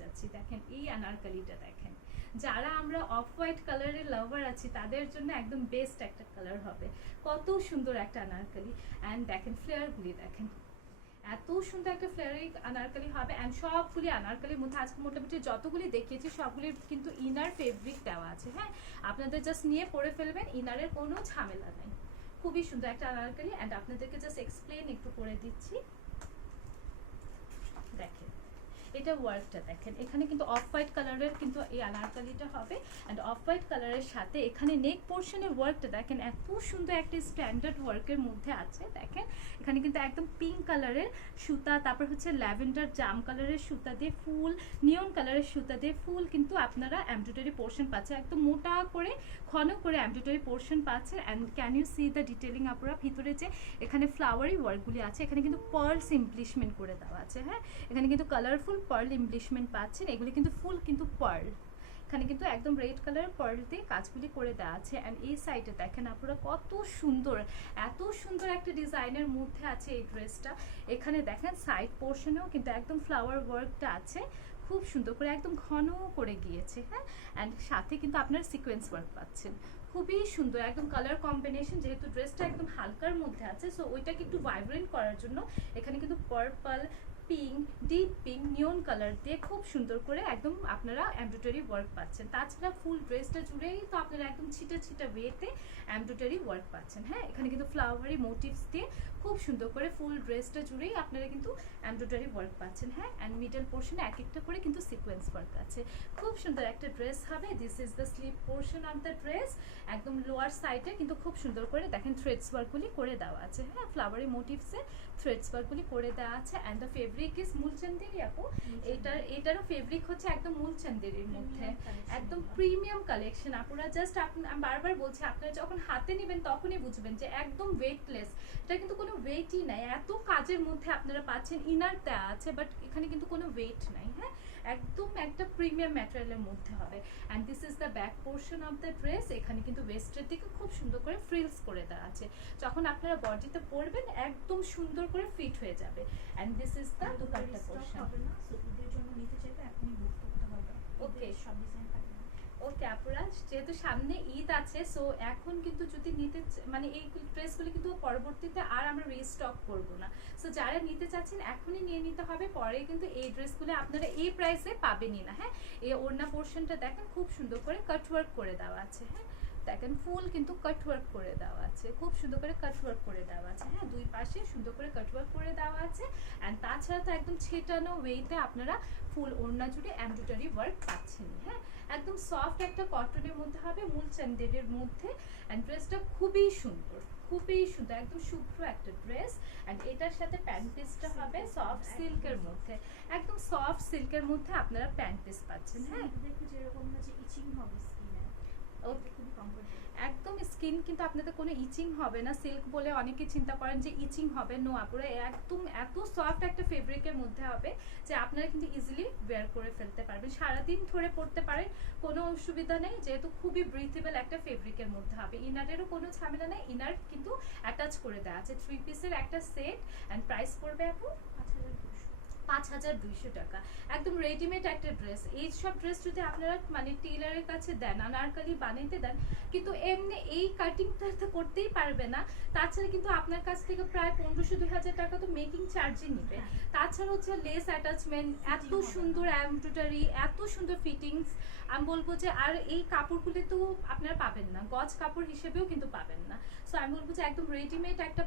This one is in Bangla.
যাচ্ছি। দেখেন এই আনারকলিটা দেখেন, যারা আমরা অফ হোয়াইট কালারের লাভার আছি তাদের জন্য একদম বেস্ট একটা কালার হবে। কত সুন্দর একটা আনারকলি। অ্যান্ড দেখেন ফ্লেয়ারগুলি দেখেন, এত সুন্দর একটা ফ্লেয়ারি আনারকলি হবে। অ্যান্ড সবগুলি আনারকলির মধ্যে আজকে মোটামুটি যতগুলি দেখিয়েছি সবগুলির কিন্তু ইনার ফেব্রিক দেওয়া আছে। হ্যাঁ, আপনাদের জাস্ট নিয়ে পরে ফেলবেন, ইনারের কোনো ঝামেলা নেই। খুবই সুন্দর একটা আনারকলি। অ্যান্ড আপনাদেরকে জাস্ট এক্সপ্লেন একটু করে দিচ্ছি। দেখেন এটা ওয়ার্কটা দেখেন, এখানে কিন্তু অফ হোয়াইট কালারের কিন্তু এই আনারকলিটা হবে। অ্যান্ড অফ হোয়াইট কালারের সাথে এখানে নেক পোর্শনের ওয়ার্কটা দেখেন এত সুন্দর একটা স্ট্যান্ডার্ড ওয়ার্কের মধ্যে আছে। দেখেন এখানে কিন্তু একদম পিঙ্ক কালারের সুতা, তারপর হচ্ছে ল্যাভেন্ডার জাম কালারের সুতা দিয়ে ফুল, নিয়ন কালারের সুতা দিয়ে ফুল কিন্তু আপনারা এমব্রয়ডারি পোর্শন পাচ্ছেন, একদম মোটা করে ঘন করে এমব্রয়ডারি পোর্শন পাচ্ছেন। And can you see the detailing আপুরা, ভিতরে যে এখানে ফ্লাওয়ারি ওয়ার্কগুলি আছে, এখানে কিন্তু পার্ল সিম্পলিশমেন্ট করে দেওয়া আছে। হ্যাঁ, এখানে কিন্তু কালারফুল পার্ল এমব্লিশমেন্ট পাচ্ছেন, এগুলি কিন্তু ফুল কিন্তু পার্ল, এখানে কিন্তু একদম রেড কালার পার্ল দিয়ে কাজগুলি করে দেওয়া আছে। অ্যান্ড এই সাইডে দেখেন আপনারা কত সুন্দর, এত সুন্দর একটা ডিজাইনের মধ্যে আছে এই ড্রেসটা। এখানে দেখেন সাইড পোর্শনেও কিন্তু একদম ফ্লাওয়ার ওয়ার্কটা আছে, খুব সুন্দর করে একদম ঘন করে গিয়েছে। হ্যাঁ, অ্যান্ড সাথে কিন্তু আপনার সিকোয়েন্স ওয়ার্ক পাচ্ছেন, খুবই সুন্দর একদম কালার কম্বিনেশন। যেহেতু ড্রেসটা একদম হালকার মধ্যে আছে, সো ওইটাকে একটু ভাইব্রেন্ট করার জন্য এখানে কিন্তু পার্পল, পিঙ্ক, ডিপ পিঙ্ক, নিয়ন কালার দিয়ে খুব সুন্দর করে একদম আপনারা এমব্রয়ডারি ওয়ার্ক পাচ্ছেন। তাছাড়া ফুল ড্রেসটা জুড়েই তো আপনারা একদম ছিটা ছিটা ওয়েতে এমব্রয়ডারি ওয়ার্ক পাচ্ছেন। হ্যাঁ, এখানে কিন্তু ফ্লাওয়ারি মোটিভস দিয়ে খুব সুন্দর করে ফুল ড্রেসটা জুড়েই আপনারা কিন্তু এমব্রয়ডারি ওয়ার্ক পাচ্ছেন। হ্যাঁ, অ্যান্ড মিডল পোর্শনে এক একটা করে কিন্তু সিকোয়েন্স ওয়ার্ক আছে। খুব সুন্দর একটা ড্রেস হবে। This is the sleeve portion of the dress. একদম লোয়ার সাইডে কিন্তু খুব সুন্দর করে দেখেন থ্রেডস ওয়ার্কগুলি করে দেওয়া আছে। হ্যাঁ, ফ্লাওয়ারি মোটিভসে থ্রেডস ওয়ার্কগুলি করে দেওয়া আছে। অ্যান্ড দ্য ফেব্রিক ইজ মূলচন্দেরি আপু। এটারও ফেব্রিক হচ্ছে একদম মূলচন্দেরির মধ্যে, একদম প্রিমিয়াম কালেকশন আপুরা। জাস্ট আমি বারবার বলছি, আপনারা যখন হাতে নেবেন তখনই বুঝবেন যে একদম ওয়েটলেস, এটা কিন্তু কোনো ওয়েটই নাই। এত কাজের মধ্যে আপনারা পাচ্ছেন, ইনার দেওয়া আছে বাট এখানে কিন্তু কোনো ওয়েট নাই। হ্যাঁ, একদম একটা প্রিমিয়াম ম্যাটেরিয়ালের মধ্যে হবে। And this is the back portion of the dress. এখানে কিন্তু ওয়েস্টের দিকে খুব সুন্দর করে ফ্রিলস করে দেওয়া আছে, যখন আপনারা বডিতে পরবেন একদম সুন্দর করে ফিট হয়ে যাবে। And this is the dupatta portion. ঈদের জন্য নিতে চাইলে এখনই বুক করতে হবে। ওকে, সব ডিজাইন থাকে না। ওকে আপুরা, যেহেতু সামনে ঈদ আছে, সো এখন কিন্তু যদি নিতে মানে এই ড্রেসগুলো কিন্তু পরবর্তীতে আর আমরা রিস্টক করব না। সো যারা নিতে চাচ্ছেন এখনই নিয়ে নিতে হবে, পরে কিন্তু এই ড্রেসগুলো আপনারা এই প্রাইসে পাবেনই না। হ্যাঁ, এই ওড়না পোর্শনটা দেখেন খুব সুন্দর করে কাট ওয়ার্ক করে দেওয়া আছে। হ্যাঁ, দেখেন ফুল কিন্তু কাট ওয়ার্ক করে দেওয়া আছে, খুব সুন্দর করে কাট ওয়ার্ক করে দেওয়া আছে। হ্যাঁ, দুই পাশে সুন্দর করে কাট ওয়ার্ক করে দেওয়া আছে। অ্যান্ড তাছাড়া তো একদম ছেটানো ওয়েতে আপনারা ফুল ওড়না জুড়ে এমব্রয়ডারি ওয়ার্ক পাচ্ছেন। হ্যাঁ, একদম সফট একটা কটনের মধ্যে হবে, মূল চান্দেরের মধ্যে। অ্যান্ড ড্রেসটা খুবই সুন্দর, খুবই সুন্দর, একদম শুভ্র একটা ড্রেস। অ্যান্ড এটার সাথে প্যান্ট পিসটা হবে সফট সিল্কের মধ্যে, একদম সফট সিল্কের মধ্যে আপনারা প্যান্ট পিস পাচ্ছেন। হ্যাঁ, দেখো যেরকম না যে ইচিং হবে স্কিনে, ওকে, খুবই কমফোর্টেবল। একদম স্কিন কিন্তু আপনাদের কোনো ইচিং হবে না। সিল্ক বলে অনেকে চিন্তা করেন যে ইচিং হবে, নো আপুরা, একদম এত সফট একটা ফেব্রিকের মধ্যে হবে যে আপনারা কিন্তু ইজিলি ওয়্যার করে ফেলতে পারবেন, সারাদিন ধরে পরতে পারেন, কোনো অসুবিধা নেই। যেহেতু খুবই ব্রিথেবল একটা ফেব্রিকের মধ্যে হবে, ইনারেরও কোনো ঝামেলা নেই, ইনার কিন্তু অ্যাটাচ করে দেওয়া আছে। 3 পিসের একটা সেট। অ্যান্ড প্রাইস পড়বে আপু 5200 টাকা। একদম রেডিমেড একটা ড্রেস। এই সব ড্রেস যদি আপনারা মানে টেইলারের কাছে দেন, আনারকলি বানাইতে দেন, কিন্তু এমনি এই কাটিংটা তো করতেই পারবে না। তাছাড়া কিন্তু আপনার কাছ থেকে প্রায় 1500-2000 টাকা তো মেকিং চার্জই নিবে। তাছাড়া হচ্ছে লেস অ্যাটাচমেন্ট, এত সুন্দর এমব্রয়ডারি, এত সুন্দর ফিটিংস, আমি বলবো যে আর এই কাপড়গুলি তো আপনারা পাবেন না, গজ কাপড় হিসেবেও কিন্তু পাবেন না। সো আমি বলবো যে একদম রেডিমেড একটা